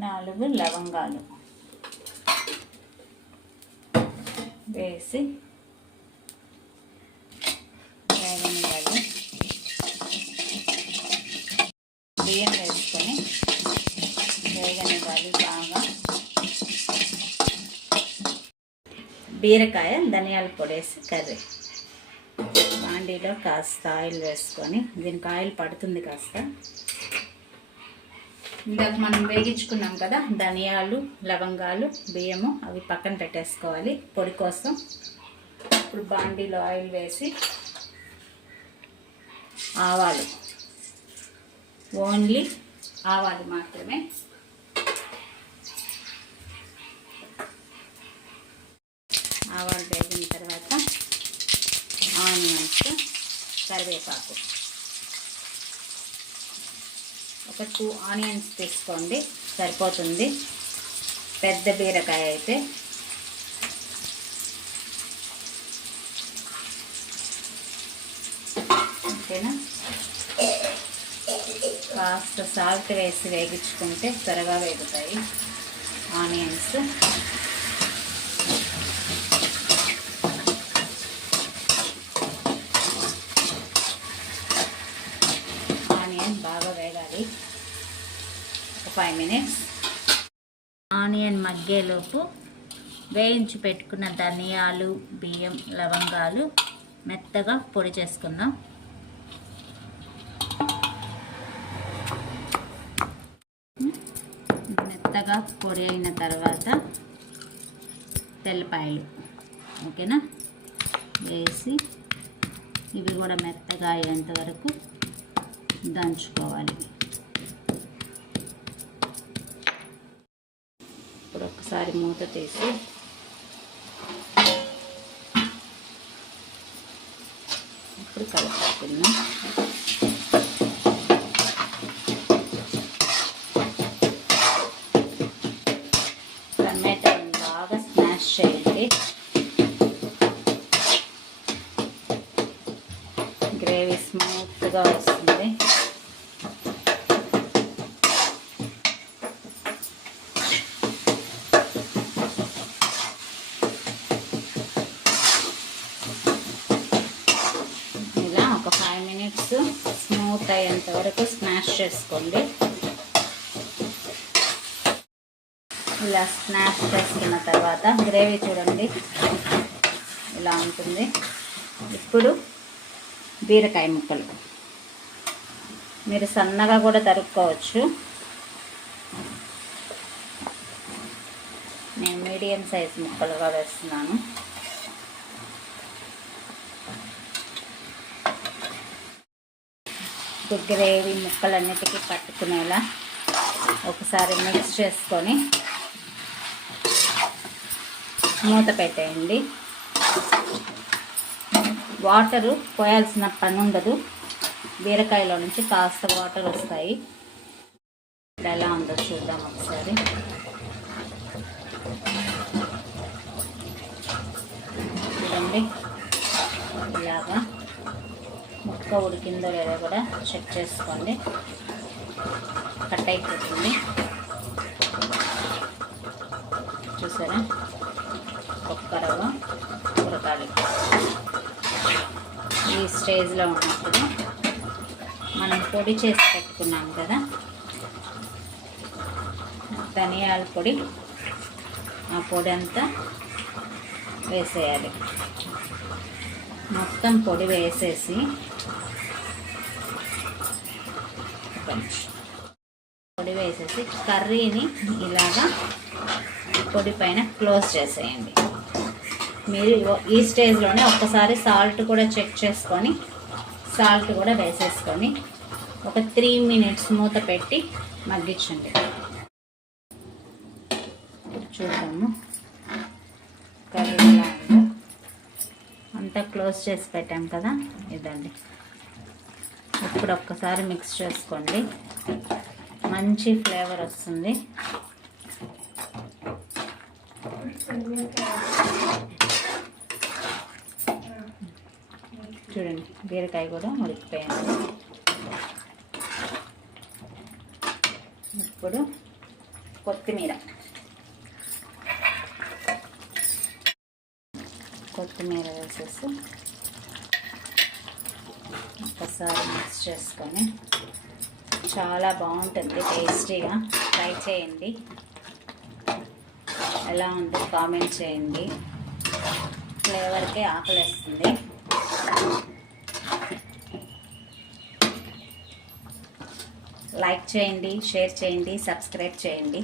4 లవంగాలు వేసి వేగనివ్వాలి. బియ్యం వేసుకొని వేగనివ్వాలి బాగా. బీరకాయ ధనియాల పొడి వేసి కర్రీ. బాండీలో కాస్త ఆయిల్ వేసుకొని, దీనికి ఆయిల్ పడుతుంది కాస్త. ఇందాక మనం వేగించుకున్నాం కదా ధనియాలు, లవంగాలు, బియ్యము, అవి పక్కన పెట్టేసుకోవాలి పొడి కోసం. ఇప్పుడు బాండీలో ఆయిల్ వేసి ఆవాలు, ఓన్లీ ఆవాలు మాత్రమే, ఆవాలు వేగిన తర్వాత ఆనియన్స్, కరివేపాకు. ఒక 2 ఆనియన్స్ తీసుకోండి సరిపోతుంది, పెద్ద బీరకాయ అయితే. ఓకేనా? కాస్త సాల్ట్ వేసి వేగించుకుంటే త్వరగా వేగుతాయి ఆనియన్స్. ఆనియన్ బాగా వేగాలి, ఒక 5 minutes. ఆనియన్ మగ్గేలోపు వేయించి పెట్టుకున్న ధనియాలు, బియ్యం, లవంగాలు మెత్తగా పొడి చేసుకుందాం. మెత్తగా పొడి అయిన తర్వాత తెల్లపాయలు, ఓకేనా, వేసి ఇవి కూడా మెత్తగా అయ్యేంత వరకు దంచుకోవాలి. ఇప్పుడు ఒకసారి మూత తీసి ఇప్పుడు కలుపుకుందాం. టమాటాని బాగా స్మాష్ చేయండి. గ్రేవీ స్మూత్గా వస్తుంది. ఇలా ఒక 5 minutes స్మూత్ అయ్యేంత వరకు స్మాష్ చేసుకోండి. ఇలా స్మాష్ చేసుకున్న తర్వాత గ్రేవీ చూడండి ఇలా ఉంటుంది. ఇప్పుడు బీరకాయ ముక్కలు మీరు సన్నగా కూడా తరుక్కోవచ్చు. నేను మీడియం సైజ్ ముక్కలుగా వేస్తున్నాను. ఇప్పుడు గ్రేవీ ముక్కలన్నిటికీ పట్టుకునేలా ఒకసారి మిక్స్ చేసుకొని మూత పెట్టేయండి. వాటరు పోయాల్సిన పని ఉండదు, బీరకాయలో నుంచి కాస్త వాటర్ వస్తాయి. ఇప్పుడు ఎలా ఉందో చూద్దాం ఒకసారి. చూడండి ఇలాగా ముక్క ఉడికిందో లేదో కూడా చెక్ చేసుకోండి. కట్ అయిపోతుంది చూసారా, ఒక్క రవ్వ ఉడకాలి. ఈ స్టేజ్లో ఉన్నప్పుడు మనం పొడి చేసి పెట్టుకున్నాం కదా ధనియాల పొడి, ఆ పొడి అంతా వేసేయాలి. మొత్తం పొడి వేసేసి కర్రీని ఇలాగా పొడి పైన క్లోజ్ చేసేయండి. మీరు ఈ స్టేజ్లోనే ఒక్కసారి సాల్ట్ కూడా చెక్ చేసుకొని సాల్ట్ కూడా వేసేసుకొని ఒక 3 minutes మూత పెట్టి మగ్గించండి. చూద్దాము కర్రీ ఎలా ఉందో. అంతా క్లోజ్ చేసి పెట్టాం కదా, ఇదండి. ఇప్పుడు ఒక్కసారి మిక్స్ చేసుకోండి, మంచి ఫ్లేవర్ వస్తుంది. చూడండి బీరకాయ కూడా ఉడికిపోయింది. ఇప్పుడు కొత్తిమీర వేసేసి ఒకసారి మిక్స్ చేసుకొని చాలా బాగుంటుంది, టేస్టీగా. ట్రై చేయండి, ఎలా ఉందో కామెంట్ చేయండి. ఫ్లేవర్కే ఆకలేస్తుంది. లైక్ చేయండి, షేర్ చేయండి, సబ్స్క్రైబ్ చేయండి.